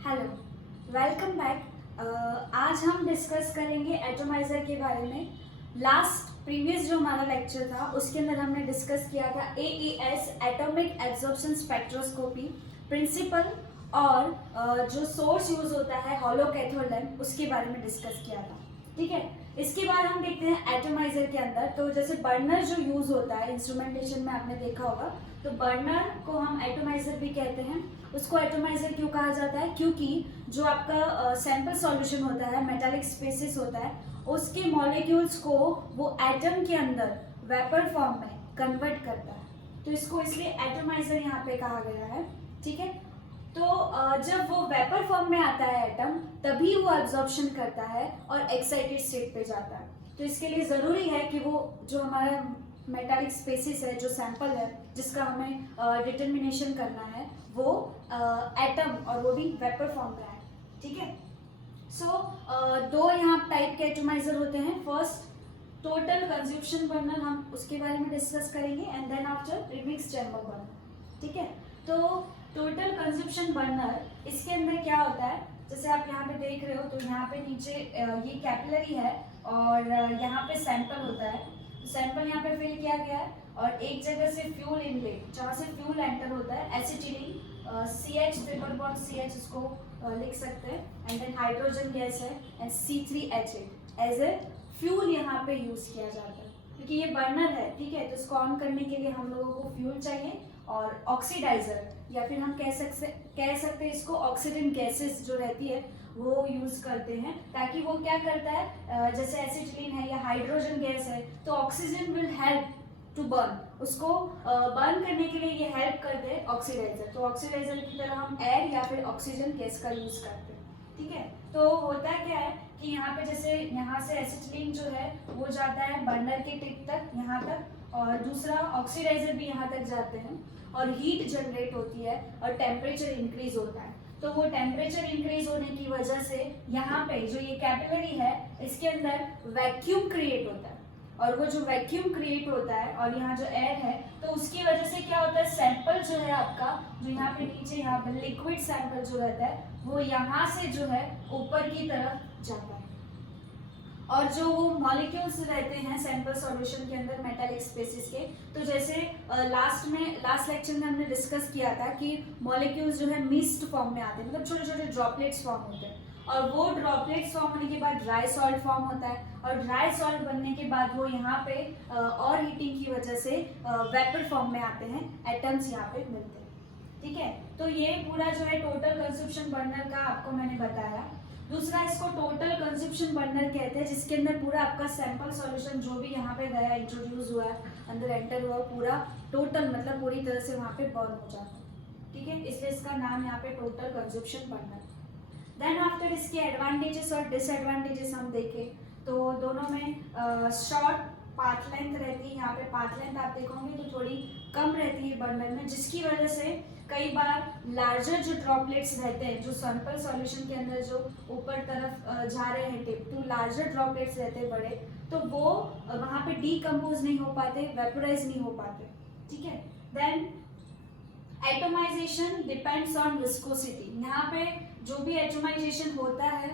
Hello, welcome back. आज हम discuss करेंगे एटोमाइजर के बारे में। प्रीवियस जो हमारा लेक्चर था उसके अंदर हमने डिस्कस किया था AES atomic absorption spectroscopy principle और जो सोर्स यूज होता है हॉलो कैथोड लैंप उसके बारे में डिस्कस किया था। ठीक है, इसके बाद हम देखते हैं एटोमाइजर के अंदर। तो जैसे बर्नर जो यूज होता है इंस्ट्रूमेंटेशन में आपने देखा होगा, तो बर्नर को हम एटोमाइजर भी कहते हैं। उसको एटोमाइजर क्यों कहा जाता है? क्योंकि जो आपका सैंपल सॉल्यूशन होता है, मेटालिक स्पेसिस होता है, उसके मॉलिक्यूल्स को वो एटम के अंदर वेपर फॉर्म में कन्वर्ट करता है, तो इसको इसलिए एटोमाइजर यहाँ पे कहा गया है। ठीक है, तो जब वो वेपर फॉर्म में आता है एटम, तभी वो एब्जॉर्प्शन करता है और एक्साइटेड स्टेट पे जाता है। तो इसके लिए ज़रूरी है कि वो जो हमारा मेटालिक स्पेसिस है, जो सैंपल है जिसका हमें डिटर्मिनेशन करना है, वो एटम और वो भी वेपर फॉर्म में आए। ठीक है, सो दो यहाँ टाइप के एटोमाइजर होते हैं। फर्स्ट टोटल कंजम्पशन बर्नर, हम उसके बारे में डिस्कस करेंगे, and then after premix chamber burner. ठीक है, तो टोटल कंजम्पशन बर्नर, इसके अंदर क्या होता है, जैसे आप यहाँ पे देख रहे हो, तो यहाँ पे नीचे ये कैपिलरी है और यहाँ पे सैंपल होता है। सैंपल यहाँ पे फिल किया गया है और एक जगह से फ्यूल इनलेट, जहाँ से फ्यूल एंटर होता है, acetylene CH triple bond CH इसको लिख सकते हैं, एंड देन हाइड्रोजन गैस है and C3H8 as a fuel यहाँ पे यूज किया जाता है, क्योंकि ये बर्नर है। ठीक है, तो इसको ऑन करने के लिए हम लोगों को फ्यूल चाहिए और ऑक्सीडाइजर, या फिर हम कह सकते हैं इसको ऑक्सीजन गैसेस जो रहती है वो यूज करते हैं, ताकि वो क्या करता है, जैसे एसिटिलीन है या हाइड्रोजन गैस है, तो oxygen will help to burn, उसको बर्न करने के लिए ये हेल्प करते हैं ऑक्सीडाइजर। तो ऑक्सीडाइजर की तरह हम एयर या फिर ऑक्सीजन गैस का यूज करते हैं। ठीक है, तो होता क्या है कि यहाँ पे जैसे यहाँ से एसिटिलीन जो है वो जाता है बर्नर के टिप तक, यहाँ तक, और दूसरा ऑक्सीडाइजर भी यहाँ तक जाते हैं और हीट जनरेट होती है और टेम्परेचर इंक्रीज होता है। तो वो टेम्परेचर इंक्रीज होने की वजह से यहाँ पे जो ये कैपिलरी है, इसके अंदर वैक्यूम क्रिएट होता है, और वो जो वैक्यूम क्रिएट होता है और यहाँ जो एयर है, तो उसकी वजह से क्या होता है, सैंपल जो है आपका, जो यहाँ पे नीचे यहाँ पे लिक्विड सैंपल जो रहता है, वो यहाँ से जो है ऊपर की तरफ जाता है। और जो वो मॉलिक्यूल्स रहते हैं सैंपल सॉल्यूशन के अंदर मेटालिक स्पेसिस के, तो जैसे लास्ट लेक्चर में हमने डिस्कस किया था कि मॉलिक्यूल्स जो है मिस्ट फॉर्म में आते हैं, मतलब छोटे छोटे ड्रॉपलेट्स फॉर्म होते हैं, और वो ड्रॉपलेट्स फॉर्म होने के बाद ड्राई सॉल्ट फॉर्म होता है, और ड्राई सॉल्ट बनने के बाद वो यहाँ पे और हीटिंग की वजह से वेपर फॉर्म में आते हैं, एटम्स यहाँ पे मिलते हैं। ठीक है, तो ये पूरा जो है टोटल कंजम्पशन बर्नर का आपको मैंने बताया। दूसरा, इसको टोटल कंजम्पशन बर्नर कहते हैं, जिसके अंदर पूरा आपका सैंपल सॉल्यूशन जो भी यहाँ पे गया, इंट्रोड्यूस हुआ है, अंदर एंटर हुआ, पूरा टोटल मतलब पूरी तरह से वहाँ पे बर्न हो जाता है। ठीक है, इसलिए इसका नाम यहाँ पे total consumption burner. Then after इसके एडवांटेजेस और डिसएडवांटेजेस हम देखें, तो दोनों में शॉर्ट पाथ लेंथ रहती है। यहाँ पे पाथ लेंथ आप देखोगे तो थोड़ी कम रहती है बर्नर में, जिसकी वजह से कई बार लार्जर जो ड्रॉपलेट्स रहते हैं, जो सैंपल सॉल्यूशन के अंदर जो ऊपर तरफ जा रहे हैं टिप, तो लार्जर ड्रॉपलेट्स रहते हैं बड़े, तो वो वहाँ पे डीकम्पोज नहीं हो पाते, वेपोराइज नहीं हो पाते। ठीक है, then atomisation depends on viscosity. यहाँ पे जो भी एटोमाइजेशन होता है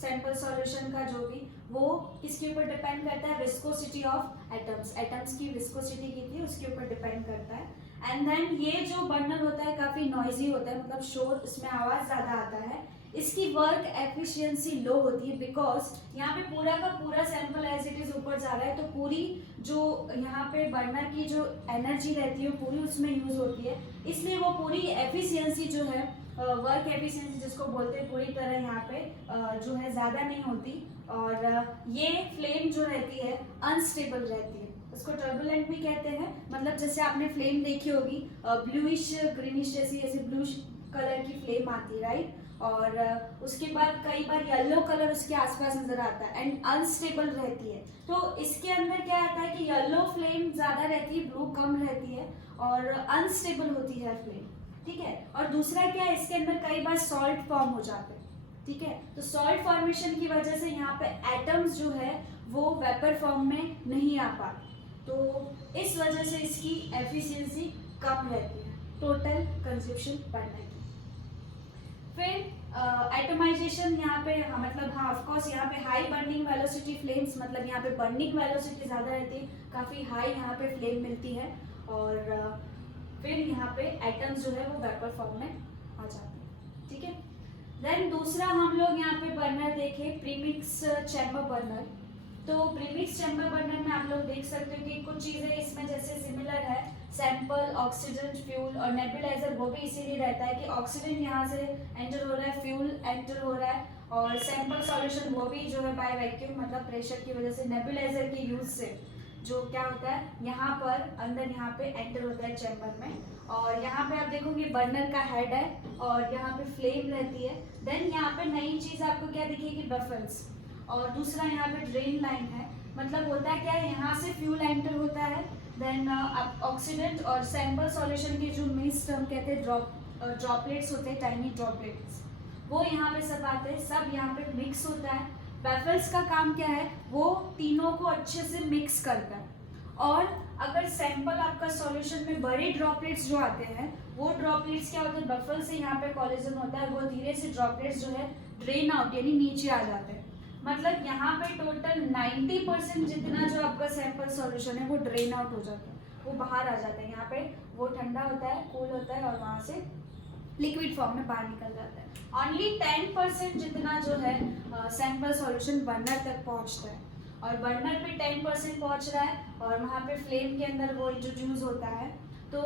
सैंपल सॉल्यूशन का, जो भी, वो किसके ऊपर डिपेंड करता है, विस्कोसिटी ऑफ एटम्स, एटम्स की विस्कोसिटी कितनी है उसके ऊपर डिपेंड करता है। एंड देन ये जो बर्नर होता है काफी नॉइजी होता है, मतलब शोर, इसमें आवाज ज्यादा आता है, इसकी वर्क एफिशिएंसी लो होती है, बिकॉज यहाँ पे पूरा का पूरा सैंपल एज इट इज ऊपर जा रहा है, तो पूरी जो यहाँ पे बर्नर की जो एनर्जी रहती है पूरी उसमें यूज होती है, इसलिए वो पूरी एफिशिएंसी जो है, वर्क एफिशिएंसी जिसको बोलते हैं, पूरी तरह यहाँ पे जो है ज्यादा नहीं होती, और ये फ्लेम जो रहती है अनस्टेबल रहती है, उसको टर्बुलेंट भी कहते हैं। मतलब जैसे आपने फ्लेम देखी होगी, ब्लूइश ग्रीनिश जैसी ऐसे ब्लू कलर की फ्लेम आती है, राइट, और उसके बाद कई बार येलो कलर उसके आसपास नजर आता है एंड अनस्टेबल रहती है। तो इसके अंदर क्या आता है कि येलो फ्लेम ज्यादा रहती है, ब्लू कम रहती है, और अनस्टेबल होती है फ्लेम। ठीक है, और दूसरा क्या है, इसके अंदर कई बार सॉल्ट फॉर्म हो जाते हैं। ठीक है, तो सॉल्ट फॉर्मेशन की वजह से यहाँ पे एटम्स जो है वो वेपर फॉर्म में नहीं आ पाते, तो इस वजह से इसकी एफिशिएंसी कम रहती है टोटल कंजम्पशन बढ़ने की। फिर एटोमाइजेशन यहाँ पे मतलब हाँ ऑफ कोर्स यहाँ पे हाई बर्निंग वेलोसिटी फ्लेम्स, मतलब यहाँ पे बर्निंग वेलोसिटी ज़्यादा रहती है, काफ़ी हाई यहाँ पे फ्लेम मिलती है, और फिर यहाँ पे एटम्स जो है वो वेपर फॉर्म में आ जाते हैं, ठीक है। देन दूसरा हम लोग यहाँ पे बर्नर देखें, प्रीमिक्स चैम्बर बर्नर। तो प्रीमिक्स चैम्बर बर्नर में आप लोग देख सकते हो कि कुछ चीज़ें इसमें जैसे सिमिलर है, सैंपल, ऑक्सीजन, फ्यूल और नेबुलाइजर, वो भी इसीलिए रहता है कि ऑक्सीजन यहाँ से एंटर हो रहा है, फ्यूल एंटर हो रहा है, और सैंपल सॉल्यूशन वो भी जो है बाय वैक्यूम मतलब प्रेशर की वजह से नेबुलाइजर के यूज से जो क्या होता है यहाँ पर अंदर यहाँ पे एंटर होता है चैम्बर में। और यहाँ पे आप देखोगे बर्नर का हेड है और यहाँ पे फ्लेम रहती है। देन यहाँ पे नई चीज़ आपको क्या दिखेगी, बफल्स, और दूसरा यहाँ पे ड्रेन लाइन है। मतलब होता है क्या है, यहाँ से फ्यूल एंटर होता है, देन ऑक्सीडेंट और सैंपल सॉल्यूशन के जो मिस्ट हम कहते हैं ड्रॉपलेट्स होते हैं, टाइनी ड्रॉपलेट्स, वो यहाँ पे सब आते हैं, सब यहाँ पे मिक्स होता है। बेफल्स का काम क्या है, वो तीनों को अच्छे से मिक्स करता है। और अगर सैंपल आपका सॉल्यूशन में बड़े ड्रॉपलेट्स जो आते हैं, वो ड्रॉपलेट्स क्या होते हैं, बफल से यहाँ पे कॉलिजन होता है, वो धीरे से ड्रॉपलेट्स जो है ड्रेन आउट यानी नीचे आ जाते हैं। मतलब यहाँ पे टोटल 90% जितना जो आपका सैंपल सॉल्यूशन है वो ड्रेन आउट हो जाता है, वो बाहर आ जाता है। यहाँ पे वो ठंडा होता है, कूल होता है, और वहाँ से लिक्विड फॉर्म में बाहर निकल जाता है। ओनली 10% जितना जो है सैंपल सॉल्यूशन बर्नर तक पहुँचता है, और बर्नर पे 10% पहुँच रहा है, और वहाँ पे फ्लेम के अंदर वो इंट्रोड्यूस होता है। तो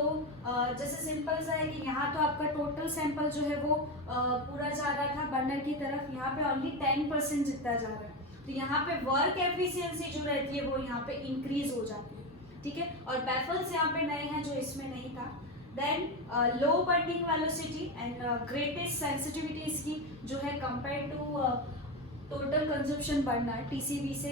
जैसे सिंपल सा है कि यहाँ तो आपका टोटल सैंपल जो है वो पूरा जा रहा था बर्नर की तरफ, यहाँ पे ओनली 10% जितना जा रहा है। तो यहाँ पे वर्क एफिशिएंसी जो रहती है वो यहाँ पे इंक्रीज हो जाती है, ठीक है। और बैफल्स यहाँ पे नए हैं जो इसमें नहीं था। Then low burning velocity and greatest sensitivity इसकी जो है compare to total consumption burner TCB से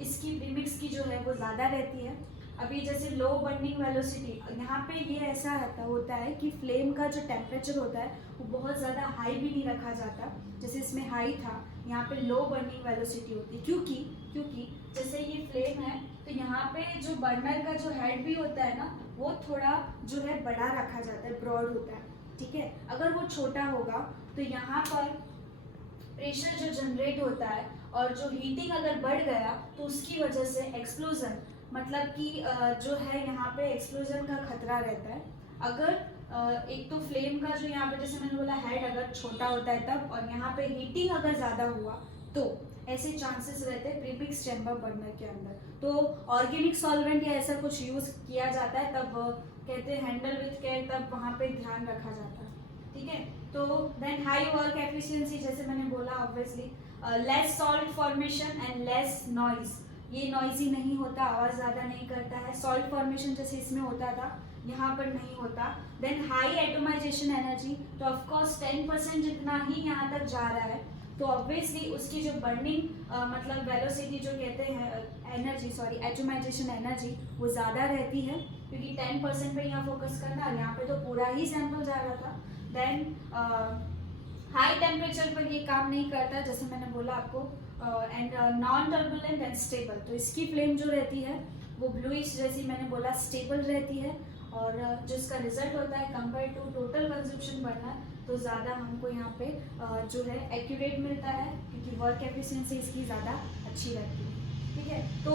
इसकी प्रीमिक्स की जो है वो ज़्यादा रहती है। अभी जैसे लो बर्निंग वेलोसिटी, यहाँ पे ये ऐसा होता है कि फ्लेम का जो टेम्परेचर होता है वो बहुत ज़्यादा हाई भी नहीं रखा जाता, जैसे इसमें हाई था, यहाँ पे लो बर्निंग वेलोसिटी होती है। क्योंकि जैसे ये फ्लेम है तो यहाँ पे जो बर्नर का जो हेड भी होता है ना, वो थोड़ा जो है बड़ा रखा जाता है, ब्रॉड होता है, ठीक है। अगर वो छोटा होगा तो यहाँ पर प्रेशर जो जनरेट होता है और जो हीटिंग अगर बढ़ गया तो उसकी वजह से एक्सप्लोजन, मतलब कि जो है यहाँ पे एक्सप्लोजन का खतरा रहता है। अगर एक तो फ्लेम का जो यहाँ पे जैसे मैंने बोला हेड अगर छोटा होता है तब, और यहाँ पे हीटिंग अगर ज़्यादा हुआ तो ऐसे चांसेस रहते हैं प्रीमिक्स चैम्बर बर्नर के अंदर। तो ऑर्गेनिक सॉल्वेंट या ऐसा कुछ यूज़ किया जाता है, तब कहते हैं हैंडल विथ केयर, तब वहाँ पे ध्यान रखा जाता है, ठीक है। तो देन हाई वर्क एफिशिएंसी, जैसे मैंने बोला obviously, less salt formation and less noise, ये नॉइजी नहीं होता, आवाज़ ज़्यादा नहीं करता है। सॉल्ट फॉर्मेशन जैसे इसमें होता था यहाँ पर नहीं होता। देन हाई एटोमाइजेशन एनर्जी, तो ऑफकोर्स 10% जितना ही यहाँ तक जा रहा है, तो ऑब्वियसली उसकी जो बर्निंग मतलब वेलोसिटी जो कहते हैं एनर्जी, सॉरी एटोमाइजेशन एनर्जी, वो ज़्यादा रहती है, क्योंकि 10% पे यहाँ फोकस करना है, यहाँ पे तो पूरा ही सैंपल जा रहा था। देन हाई टेम्परेचर पर ये काम नहीं करता, जैसे मैंने बोला आपको, and non turbulent and stable, तो इसकी फ्लेम जो रहती है वो ब्लूइश, जैसी मैंने बोला, स्टेबल रहती है। और जो इसका रिजल्ट होता है compare to total consumption burner, तो ज़्यादा हमको यहाँ पे जो है एक्यूरेट मिलता है, क्योंकि वर्क एफिशिएंसी इसकी ज़्यादा अच्छी रहती है, ठीक है। तो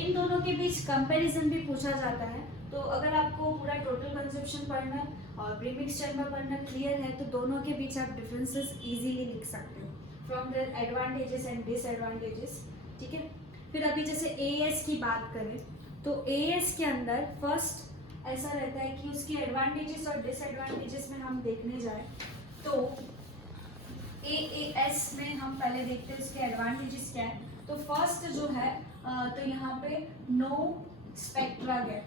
इन दोनों के बीच कंपैरिजन भी पूछा जाता है। तो अगर आपको पूरा टोटल कंजप्शन बर्नर और प्रीमिक्स चैम्बर बर्नर क्लियर है, तो दोनों के बीच आप डिफरेंसेस इजीली लिख सकते हो from the advantages and disadvantages, ठीक है। फिर अभी जैसे एएस की बात करें, तो एएस के अंदर फर्स्ट ऐसा रहता है कि उसकी एडवांटेजेस और डिसएडवांटेजेस में हम देखने जाए तो एएस में हम पहले देखते हैं उसके एडवांटेजेस क्या है। तो फर्स्ट जो है तो यहाँ पे नो स्पेक्ट्रा गैप,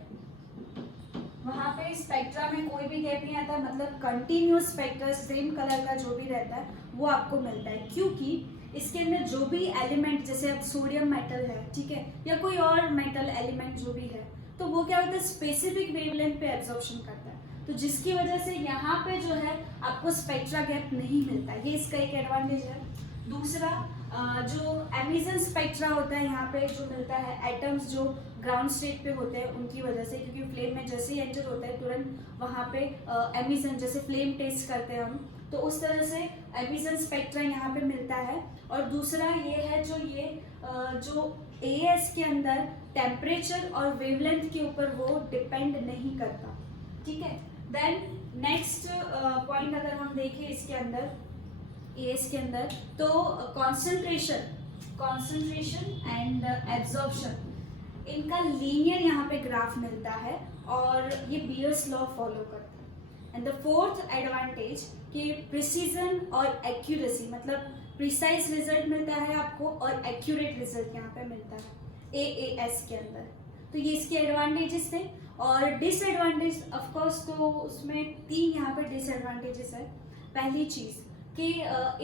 वहाँ पे स्पेक्ट्रा में कोई भी गैप नहीं आता, मतलब कंटिन्यूस स्पेक्ट्रा सेम कलर का जो भी रहता है वो आपको मिलता है, क्योंकि इसके अंदर जो भी एलिमेंट, जैसे अब सोडियम मेटल है, ठीक है, या कोई और मेटल एलिमेंट जो भी है, तो वो क्या होता है स्पेसिफिक वेवलेंथ पे एब्जॉर्प्शन करता है, तो जिसकी वजह से यहाँ पे जो है आपको स्पेक्ट्रा गैप नहीं मिलता, ये इसका एक एडवांटेज है। दूसरा जो एमिशन स्पेक्ट्रा होता है यहाँ पे जो मिलता है एटम्स जो ग्राउंड स्टेट पे होते हैं उनकी वजह से, क्योंकि फ्लेम में जैसे ही एंटर होता है तुरंत वहाँ पे एमिशन, जैसे फ्लेम टेस्ट करते हैं हम, तो उस तरह से एमिशन स्पेक्ट्रा यहाँ पे मिलता है। और दूसरा ये है जो एएस के अंदर टेम्परेचर और वेवलेंथ के ऊपर वो डिपेंड नहीं करता, ठीक है। देन नेक्स्ट पॉइंट अगर हम देखें इसके अंदर एएस के अंदर, तो कॉन्सेंट्रेशन एंड एब्जॉर्प्शन, इनका लीनियर यहाँ पे ग्राफ मिलता है और ये बियर्स लॉ फॉलो करता है। एंड द फोर्थ एडवांटेज कि प्रिसीजन और एक्यूरेसी, मतलब प्रिसाइज रिजल्ट मिलता है आपको और एक्यूरेट रिजल्ट यहाँ पे मिलता है एएएस के अंदर। तो ये इसके एडवांटेजेस थे। और डिसएडवांटेज ऑफ कोर्स, तो उसमें 3 यहाँ पे डिसएडवांटेजेस है। पहली चीज़ कि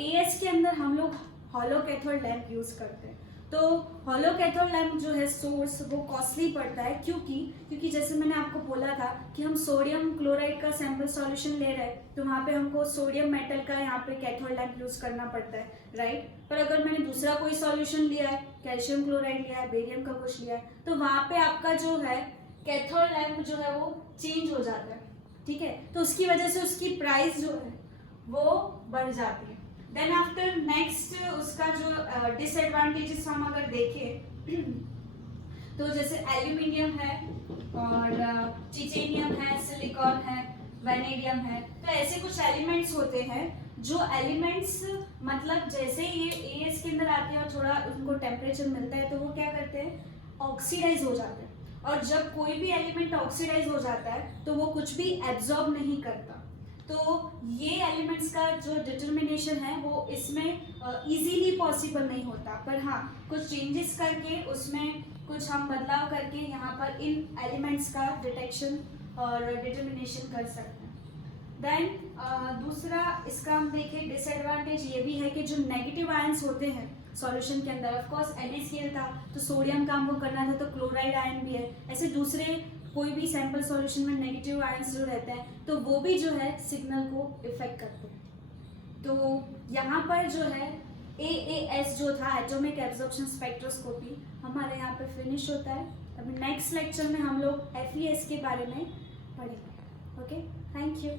एएस के अंदर हम लोग हॉलो कैथोड लैम्प यूज़ करते हैं, तो हॉलो कैथोड लैम्प जो है सोर्स वो कॉस्टली पड़ता है, क्योंकि जैसे मैंने आपको बोला था कि हम सोडियम क्लोराइड का सैम्पल सॉल्यूशन ले रहे हैं, तो वहाँ पे हमको सोडियम मेटल का यहाँ पे कैथोड लैम्प यूज़ करना पड़ता है, राइट। पर अगर मैंने दूसरा कोई सॉल्यूशन लिया है, कैल्शियम क्लोराइड लिया है, बेरियम का कुछ लिया है, तो वहाँ पे आपका जो है कैथोड लैम्प जो है वो चेंज हो जाता है, ठीक है। तो उसकी वजह से उसकी प्राइस जो है वो बढ़ जाती है। देन आफ्टर नेक्स्ट उसका जो डिसएडवांटेजेस हम अगर देखें तो जैसे एल्यूमिनियम है और टिटेनियम है, सिलिकॉन है, वेनेडियम है, तो ऐसे कुछ एलिमेंट्स होते हैं जो एलिमेंट्स मतलब जैसे ये एएस के अंदर आते हैं और थोड़ा उनको टेम्परेचर मिलता है तो वो क्या करते हैं, ऑक्सीडाइज हो जाते हैं। और जब कोई भी एलिमेंट ऑक्सीडाइज हो जाता है तो वो कुछ भी एब्जॉर्ब नहीं करता। तो ये एलिमेंट्स का जो डिटर्मिनेशन है वो इसमें इजीली पॉसिबल नहीं होता, पर हाँ कुछ चेंजेस करके उसमें कुछ हम बदलाव करके यहाँ पर इन एलिमेंट्स का डिटेक्शन और डिटर्मिनेशन कर सकते हैं। देन दूसरा इसका हम देखें डिसएडवांटेज ये भी है कि जो नेगेटिव आयंस होते हैं सॉल्यूशन के अंदर, ऑफ कोर्स NaCl था तो सोडियम का हमको करना था, तो क्लोराइड आयन भी है, ऐसे दूसरे कोई भी सैंपल सॉल्यूशन में नेगेटिव आयंस जो रहते हैं तो वो भी जो है सिग्नल को इफेक्ट करते हैं। तो यहाँ पर जो है AAS जो था एटॉमिक एब्जॉर्प्शन स्पेक्ट्रोस्कोपी हमारे यहाँ पे फिनिश होता है। अभी नेक्स्ट लेक्चर में हम लोग FES के बारे में पढ़ेंगे। Okay, thank you.